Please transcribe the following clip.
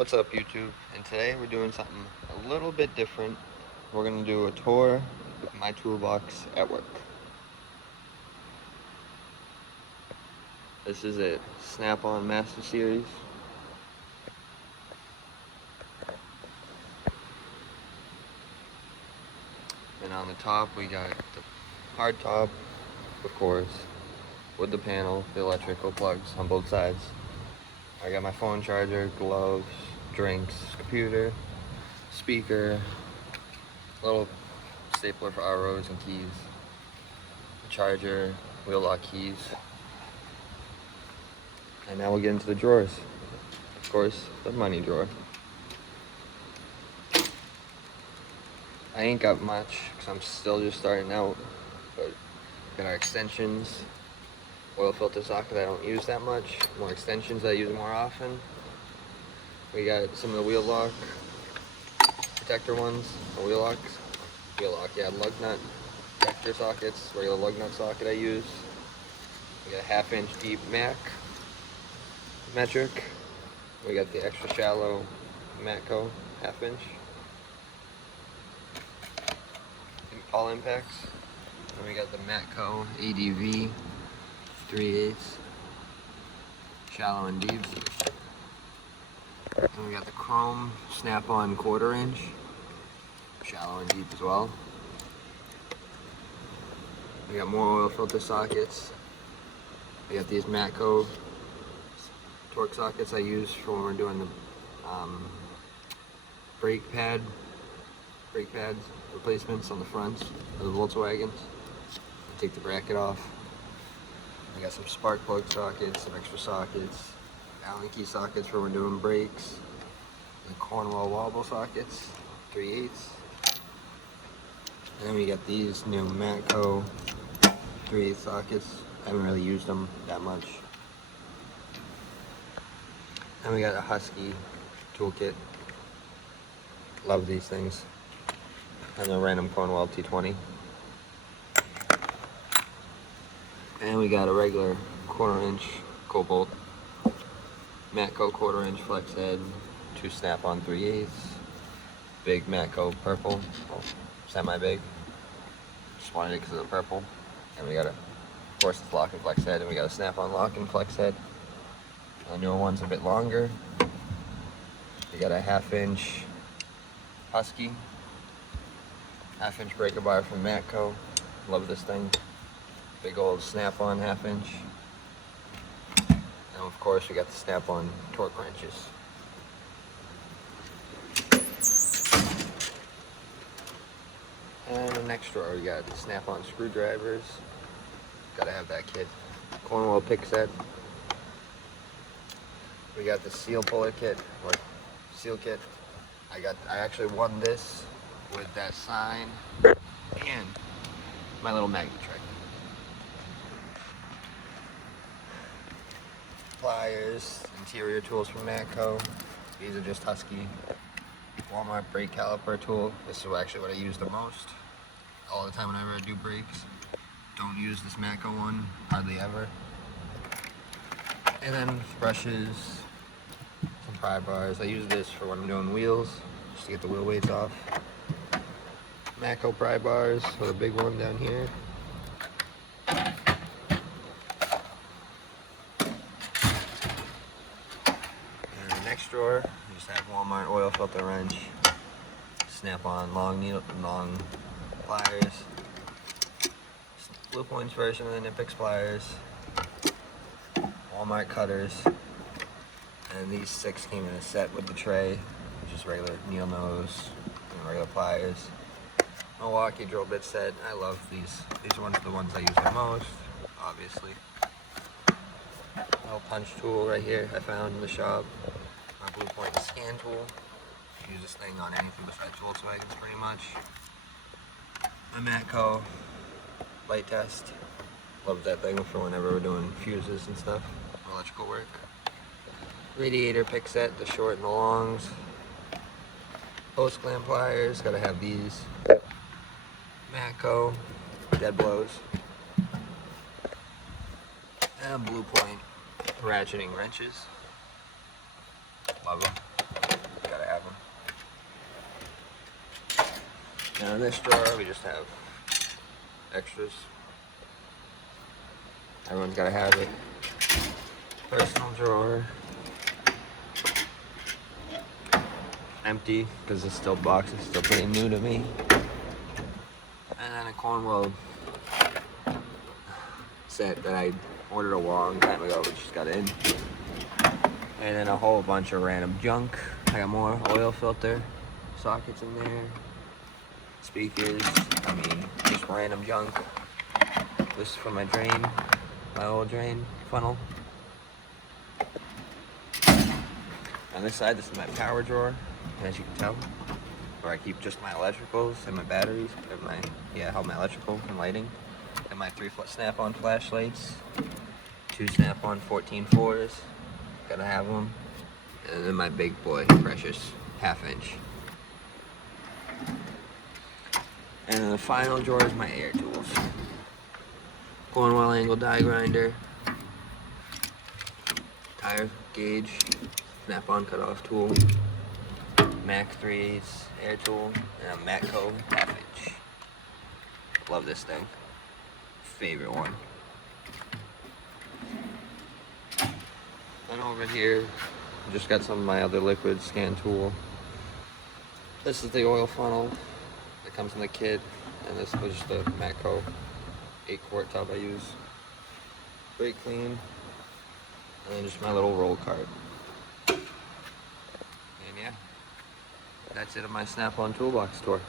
What's up, YouTube? And today we're doing something a little bit different. We're going to do a tour with my toolbox at work. This is a Snap-on Master Series. And on the top we got the hard top, of course, with the panel, the electrical plugs on both sides. I got my phone charger, gloves, drinks, computer, speaker, little stapler for ROs and keys, charger, wheel lock keys. And now we'll get into the drawers. Of course, the money drawer. I ain't got much because I'm still just starting out, but got our extensions, oil filter socket I don't use that much, more extensions I use more often. We got some of the wheel lock protector ones, wheel lock, lug nut protector sockets, regular lug nut socket I use. We got a 1/2 inch deep metric. We got the extra shallow Matco 1/2 inch. All impacts. And we got the Matco ADV 3/8 shallow and deep. And we got the chrome Snap-on 1/4 inch shallow and deep as well. We got more oil filter sockets. We got these Matco torque sockets I use for when we're doing the brake pads replacements on the fronts of the Volkswagens. Take the bracket off. We got some spark plug sockets, some extra sockets, Allen key sockets for when we're doing brakes, the Cornwall wobble sockets, 3/8. And then we got these new Matco 3/8 sockets. I haven't really used them that much. And we got a Husky toolkit. Love these things. And the random Cornwall T20. And we got a regular 1/4 inch Cobalt Matco 1/4 inch flex head, 2 Snap-on 3/8, big Matco purple, well, semi-big. Just wanted it because of the purple. And we got of course, it's lock and flex head, and we got a Snap-on lock and flex head. The newer one's a bit longer. We got a 1/2 inch Husky, 1/2 inch breaker bar from Matco. Love this thing. Big old Snap-on 1/2 inch. And of course we got the Snap-on torque wrenches. And the next drawer we got the Snap-on screwdrivers. Gotta have that kit. Cornwall pick set. We got the seal puller kit, or seal kit. I actually won this with that sign and my little magnet trick. Pliers, interior tools from Matco. These are just Husky. Walmart brake caliper tool. This is actually what I use the most. All the time whenever I do brakes. Don't use this Matco one, hardly ever. And then brushes, some pry bars. I use this for when I'm doing wheels, just to get the wheel weights off. Matco pry bars with a big one down here. And the next drawer, we just have Walmart oil filter wrench, Snap-on long pliers, Blue Points version of the Nipix pliers, Walmart cutters, and these 6 came in a set with the tray, just regular needle nose and regular pliers. Milwaukee drill bit set. I love these. These are the ones I use the most, obviously. Little punch tool right here I found in the shop. My Blue Point scan tool. Use this thing on anything besides Volkswagens pretty much. My Matco light test. Love that thing for whenever we're doing fuses and stuff, electrical work. Radiator pick set, the short and the longs. Post clamp pliers, gotta have these. Matco dead blows. And Blue Point ratcheting wrenches. Love them. in this drawer, we just have extras. Everyone's gotta have it. Personal drawer. Empty, because it's still boxed, it's still pretty new to me. And then a Cornwell set that I ordered a long time ago, which just got in. And then a whole bunch of random junk. I got more oil filter sockets in there. Speakers, just random junk. This is for my drain, my old drain funnel. On this side, this is my power drawer, as you can tell, where I keep just my electricals and my batteries, and I hold my electrical and lighting, and my 3-foot snap-on flashlights, 2 snap-on 14-4s, gotta have them, and then my big boy, precious 1/2 inch. And then the final drawer is my air tools. Cornwell angle die grinder, tire gauge, snap-on cut-off tool, Mac 3/8 air tool, and a Matco 1/2 inch. Love this thing. Favorite one. And over here, just got some of my other liquid scan tool. This is the oil funnel that comes in the kit, and this was just the Matco 8-quart tub I use. Pretty clean. And then just my little roll cart. And yeah, that's it on my Snap-on toolbox tour.